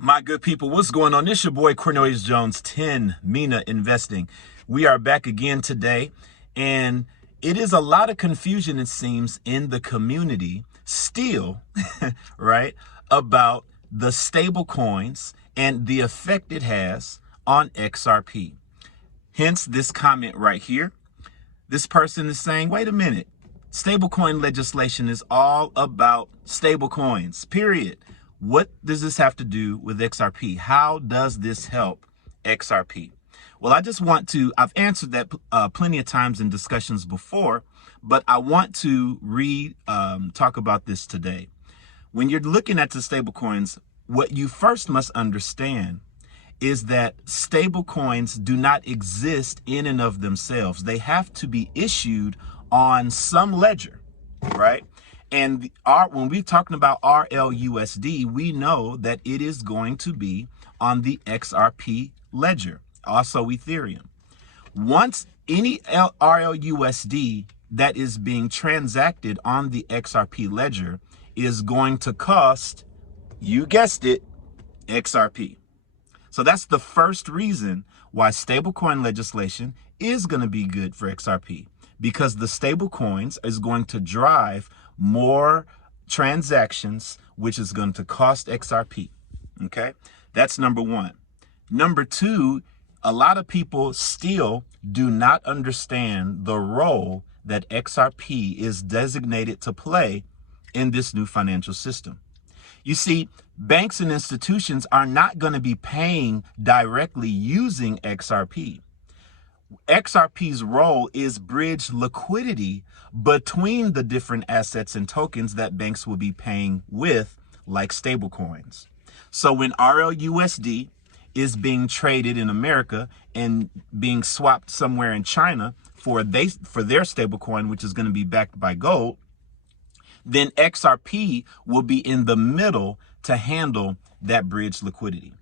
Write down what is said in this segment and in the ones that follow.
My good people, what's going on? This your boy Cornelius Jones, 10 Mina Investing. We are back again today, and it is a lot of confusion, it seems, in the community still, right, about the stable coins and the effect it has on XRP. Hence this comment right here. This person is saying, wait a minute, stablecoin legislation is all about stablecoins, period. What does this have to do with XRP? How does this help XRP? Well, I've answered that plenty of times in discussions before, but I want to talk about this today. When you're looking at the stablecoins, what you first must understand is that stablecoins do not exist in and of themselves. They have to be issued on some ledger, right? And when we're talking about RLUSD, we know that it is going to be on the XRP ledger, also Ethereum. Once any RLUSD that is being transacted on the XRP ledger is going to cost, you guessed it, XRP. So that's the first reason why stablecoin legislation is going to be good for XRP, because the stablecoins is going to drive more transactions, which is going to cost XRP. Okay, that's number one. Number two, a lot of people still do not understand the role that XRP is designated to play in this new financial system. You see, banks and institutions are not going to be paying directly using XRP. XRP's role is bridge liquidity between the different assets and tokens that banks will be paying with, like stablecoins. So when RLUSD is being traded in America and being swapped somewhere in China for their stablecoin, which is going to be backed by gold, then XRP will be in the middle to handle that bridge liquidity.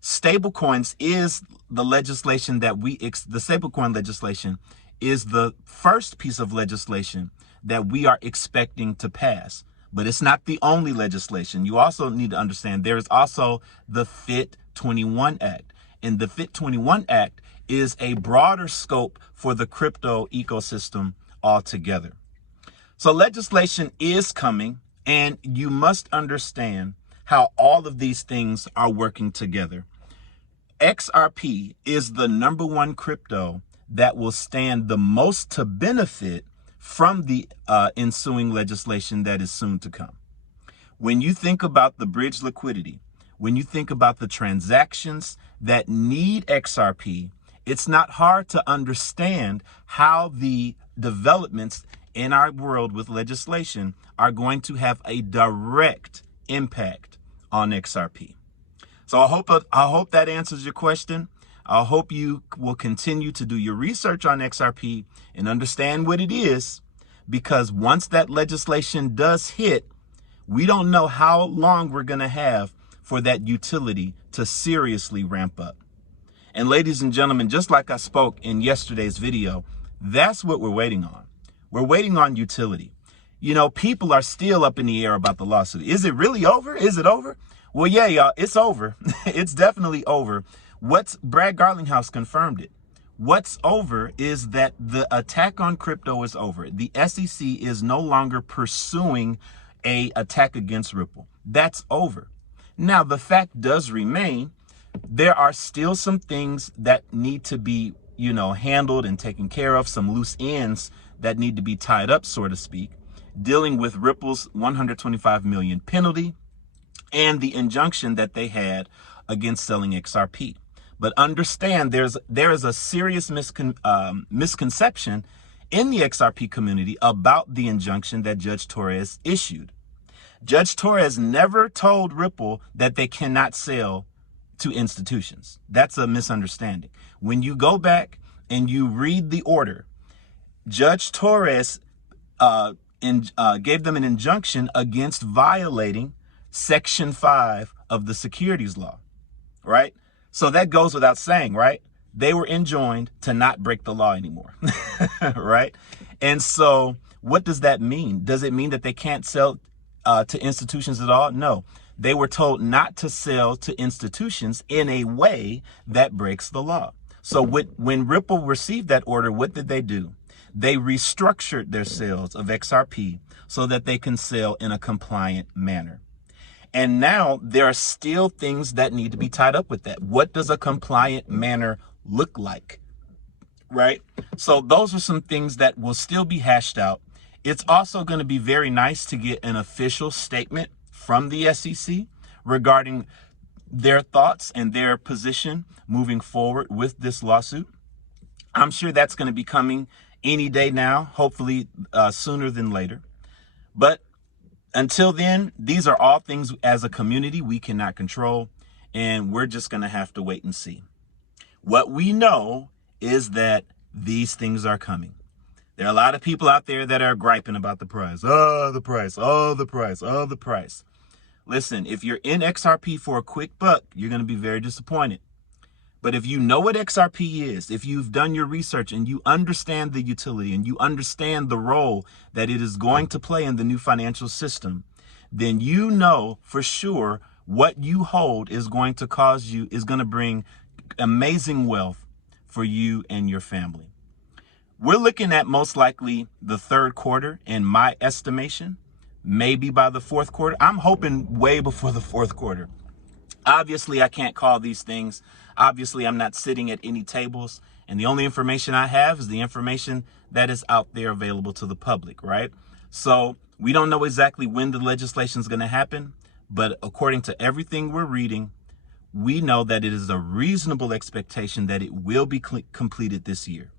Stablecoins is the legislation that the stablecoin legislation is the first piece of legislation that we are expecting to pass. But it's not the only legislation. You also need to understand there is also the FIT21 Act. And the FIT21 Act is a broader scope for the crypto ecosystem altogether. So legislation is coming, and you must understand how all of these things are working together. XRP is the number one crypto that will stand the most to benefit from the ensuing legislation that is soon to come. When you think about the bridge liquidity, when you think about the transactions that need XRP, it's not hard to understand how the developments in our world with legislation are going to have a direct impact on XRP. So I hope that answers your question. I hope you will continue to do your research on XRP and understand what it is, because once that legislation does hit, we don't know how long we're going to have for that utility to seriously ramp up. And ladies and gentlemen, just like I spoke in yesterday's video, that's what we're waiting on. We're waiting on utility. You know, people are still up in the air about the lawsuit. Is it really over? Is it over? Well, yeah, y'all, it's over. It's definitely over. Brad Garlinghouse confirmed it. What's over is that the attack on crypto is over. The SEC is no longer pursuing an attack against Ripple. That's over. Now, the fact does remain, there are still some things that need to be, handled and taken care of, some loose ends that need to be tied up, so to speak, dealing with Ripple's 125 million penalty and the injunction that they had against selling XRP. But understand there is a serious misconception in the XRP community about the injunction that Judge Torres issued. Judge Torres never told Ripple that they cannot sell to institutions. That's a misunderstanding. When you go back and you read the order, Judge Torres gave them an injunction against violating Section 5 of the securities law, right? So that goes without saying, right? They were enjoined to not break the law anymore, right? And so what does that mean? Does it mean that they can't sell to institutions at all? No. they were told not to sell to institutions in a way that breaks the law. So when Ripple received that order, what did they do? They restructured their sales of XRP so that they can sell in a compliant manner. And now there are still things that need to be tied up with that. What does a compliant manner look like? Right? So those are some things that will still be hashed out. It's also going to be very nice to get an official statement from the SEC regarding their thoughts and their position moving forward with this lawsuit. I'm sure that's going to be coming any day now, hopefully sooner than later. But until then, these are all things as a community we cannot control, and we're just going to have to wait and see. What we know is that these things are coming. There are a lot of people out there that are griping about the price. Oh, the price, oh, the price, oh, the price. Listen, if you're in XRP for a quick buck, you're going to be very disappointed. But if you know what XRP is, if you've done your research and you understand the utility and you understand the role that it is going to play in the new financial system, then you know for sure what you hold is going to bring amazing wealth for you and your family. We're looking at most likely the third quarter, in my estimation, maybe by the fourth quarter. I'm hoping way before the fourth quarter. Obviously, I can't call these things. Obviously, I'm not sitting at any tables, and the only information I have is the information that is out there available to the public, right? So we don't know exactly when the legislation is going to happen, but according to everything we're reading, we know that it is a reasonable expectation that it will be completed this year.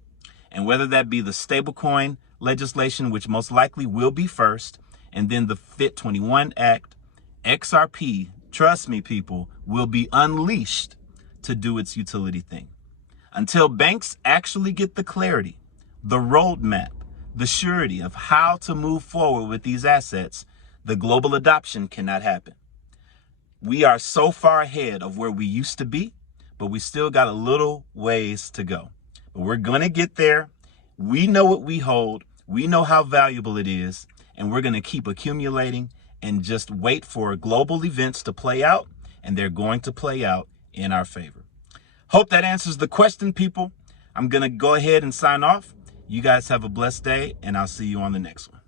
And whether that be the stablecoin legislation, which most likely will be first, and then the FIT21 Act, XRP, trust me, people, will be unleashed to do its utility thing. Until banks actually get the clarity, the roadmap, the surety of how to move forward with these assets, the global adoption cannot happen. We are so far ahead of where we used to be, but we still got a little ways to go. But we're going to get there. We know what we hold. We know how valuable it is, and we're going to keep accumulating and just wait for global events to play out, and they're going to play out in our favor. Hope that answers the question, people. I'm going to go ahead and sign off. You guys have a blessed day, and I'll see you on the next one.